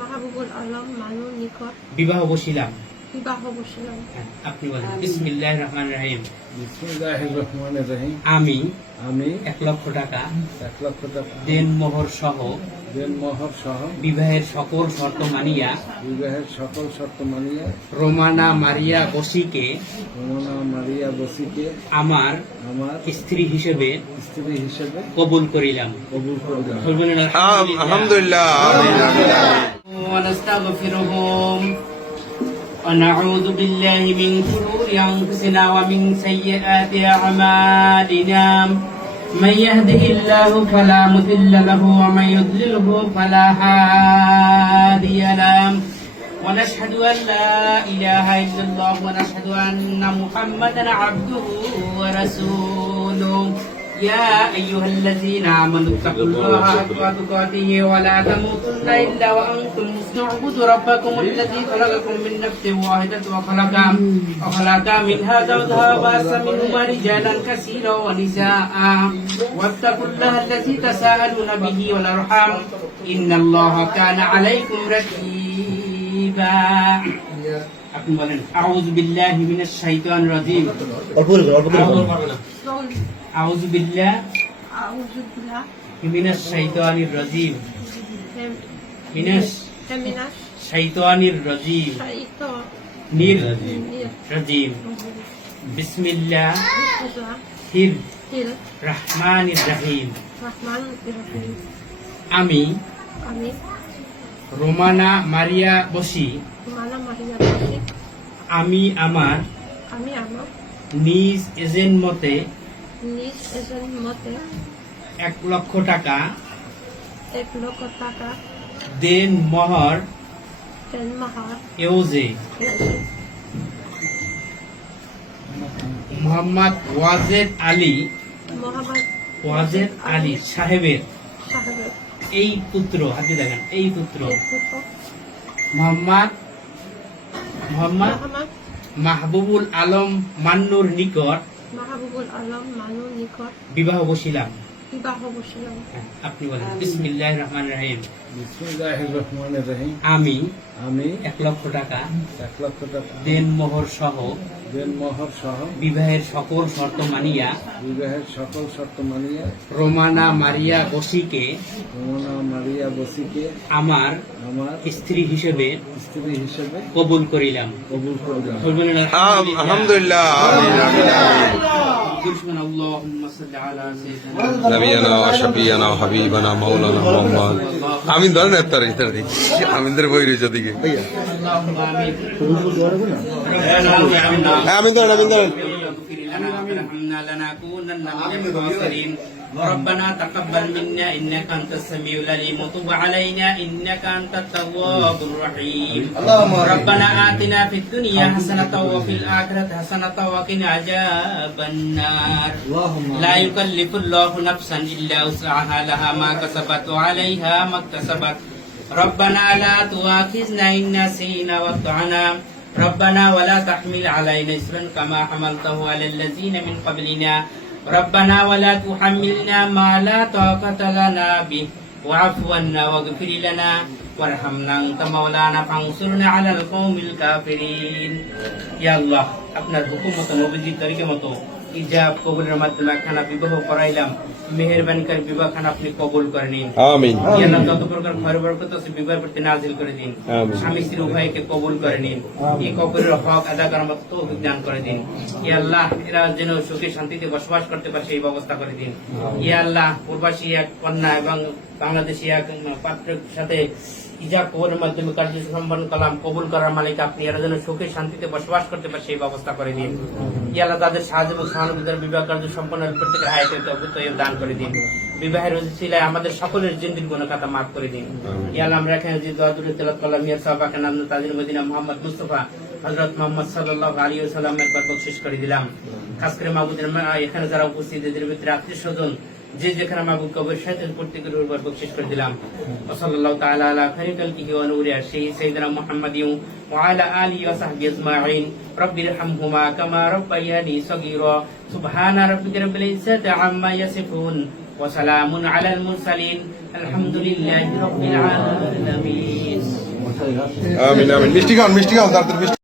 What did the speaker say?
মাহবুবুল আলম মানুর নিকট বিবাহ বসিলাম। বিবাহ বসিলাম। হ্যাঁ, আপনি বলেন বিসমিল্লাহ রহমান রাহিম। বিসমুল্লাহির রহমানির রহিম। আমি আমি এক লক্ষ টাকা এক লক্ষ টাকা। দেন মোহর সহ দেন মোহর সহ বিবাহের সকল শর্ত মানিয়া বিবাহের সকল শর্ত মানিয়ে রোমানা মারিয়া বসিকে রমনা মারিয়া বসিকে আমার আমার স্ত্রী হিসেবে স্ত্রী হিসেবে কবুল করিলাম। কবুল করলাম। আলহামদুলিল্লাহ। ونستغفره ونعوذ بالله من شرور أنفسنا ومن سيئات أعمالنا. من يهده الله فلا مضل له ومن يضلله فلا هادي له. ونشهد أن لا إله إلا الله ونشهد أن محمدا عبده ورسوله. يا أيها الذين آمنوا اتقوا الله حق تقاته ولا تموتن إلا وأنتم مسلمون اعبدوا ربكم الذي خلقكم من نفس واحدة وخلق وخلق منها زوجها وبث منهما رجالا كثيرا ونساء واتقوا الله الذي تساءلون به والأرحام إن الله كان عليكم رقيبا أعوذ بالله من الشيطان الرجيم আউযু বিল্লাহ মিনাশ শাইতানির রাজিম মিনাশ শাইতানির রাজিম বিসমিল্লাহ। হির। রহমানির রহিম আমি আমি রোমানা মারিয়া বসি। মারিয়া বসি। আমি আমার আমি আমার নিজ এজেন্ট মতে নিজ এজন মতে এক লক্ষ টাকা। এক লক্ষ টাকা। দেন মহর। তেল মাহার। এওজে। মোহাম্মদ ওয়াজেদ আলী। মোহাম্মদ ওয়াজেদ আলী সাহেবের। এই পুত্র হাতে দেখেন এই পুত্র। মোহাম্মদ মোহাম্মদ মাহবুবুল আলম মান্নুর নিকট মাহবুবুল আলম মানুর নিকট বিবাহ বসিলাম। বিবাহ বসিলাম। আপনি বলেন বিসমিল্লাহ রহমান রাহিম। বিসমুল্লাহির রহমানির রহিম। আমি আমি এক লক্ষ টাকা এক লক্ষ টাকা দেন মোহর সহ দেন মোহর সহ বিবাহের সকল শর্ত মানিয়া বিবাহের সকল শর্ত মানিয়ে রোমানা মারিয়া বসিকে রমনা মারিয়া বসিকে আমার আমার স্ত্রী হিসেবে স্ত্রী হিসেবে কবুল করিলাম। কবুল করলাম। আলহামদুলিল্লাহ। আমি ধরেন এফতার ইফতার দিচ্ছি। আমিনদের বই রয়েছে ওদিকে। আমিন ধরেন আমিন ধরেন। واغفر لنا وارحمنا لنكونن من الخاسرين ربنا تقبل منا إنك أنت السميع العليم وتب علينا إنك أنت التواب الرحيم. ربنا آتنا في الدنيا حسنة وفي الآخرة حسنة وقنا عذاب النار. لا يكلف الله نفسا إلا وسعها لها ما كسبت وعليها ما اكتسبت. ربنا لا تؤاخذنا إن نسينا واطعنا ربنا ولا تحمل علينا اسرا كما حملته على الذين من قبلنا. ربنا ولا تحملنا ما لا طاقة لنا به واعف عنا واغفر لنا وارحمنا انت مولانا فانصرنا على القوم الكافرين يا الله আপনার হুকুম মতো নবীজির তরিকে মতো ইজাব কবুলের মাধ্যমে খানা বিবাহ করাইলাম মেহেরবানি করে বিবাহ খানা আপনি কবুল করে নিন। আমিন। আল্লাহ যত প্রকার খয়ের বরকত আছে বিবাহ প্রতি নাজিল করে দিন। স্বামী স্ত্রী উভয়কে কবুল করে নিন। এই কবরের হক আদা করার মতো তৌফিক দান করে দিন। ইয়া আল্লাহ এরা যেন সুখে শান্তিতে বসবাস করতে পারে সেই ব্যবস্থা করে দিন। ইয়া আল্লাহ প্রবাসী এক কন্যা এবং বাংলাদেশি এক পাত্রের সাথে ইজা কবরের মাধ্যমে কার্য সম্পন্ন কালাম কবুল করার মালিক আপনি, এরা যেন সুখে শান্তিতে বসবাস করতে পারে সেই ব্যবস্থা করে দিন। ইয়া আল্লাহ তাদের সাহায্য এবং সহানুভূতির বিবাহ কার্য সম্পন্ন প্রত্যেকের তৌফিক দান করে দিন। বিবাহের উচিলায় আমাদের সকলের জিন্দির গুণ খাতা মাফ করে দিন। ইয়া আল্লাহ আমরা এখানে যে দোয়া দূরে তেলাত করলাম, মিয়া সাহাবা কেন তাজির মদিনা মোহাম্মদ মুস্তফা হযরত মোহাম্মদ সাল্লাল্লাহু আলাইহি ওয়াসাল্লাম একবার বকশিশ করে দিলাম। খাস করে মাহবুদের এখানে যারা উপস্থিত, এদের ভিতরে আত্মীয় স্বজন যে যেখানে মাহবুব কবর শয়তান প্রত্যেকের উপর বকশিশ করে দিলাম। ওসল্লাল্লাহু তাআলা আলা খাইরুল কিহি ওয়া নূরি আরশি সাইয়্যিদানা মুহাম্মাদিন ওয়া আলা আলিহি ওয়া সাহবিহি আজমাইন। রব্বির হামহুমা কামা রাব্বায়ানি সগীরা। সুবহানা রাব্বিকা রাব্বিল ইজ্জাতি আম্মা ইয়াসিফুন। ওয়া সালামুন আলাল মুরসালিন। আলহামদুলিল্লাহি রাব্বিল আলামিন। আমিন আমিন। মিষ্টি গান মিষ্টি গান তাড়াতাড়ি মিষ্টি